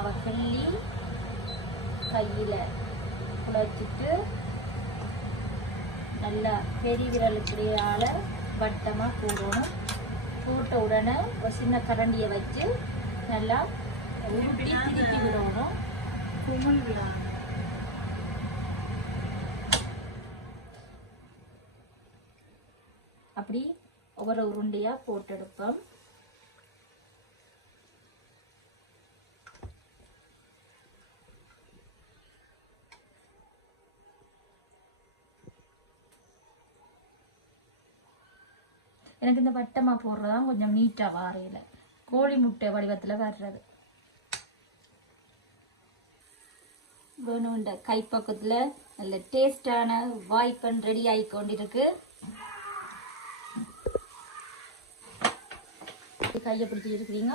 மாவை கிள்ளி கையில் குழச்சிட்டு நல்லா பெரிய விரலுக்குடையால வட்டமாக போடணும். போட்ட உடனே ஒரு சின்ன கரண்டியை வச்சு நல்லா உருட்டி திருப்பி விடணும். குமல் விழா. அப்படி ஒவ்வொரு உருண்டையாக போட்டெடுப்போம். எனக்கு இந்த வட்டமாக போடுறதான் கொஞ்சம் நீட்டாக வாரையில். கோழி முட்டை வடிவத்தில் வர்றது. வேணுண்ட கைப்பக்கத்தில் நல்ல டேஸ்டான வாய்ப்பன் ரெடி ஆகி கொண்டிருக்கு. கையை பிடிச்சி இருக்கிறீங்க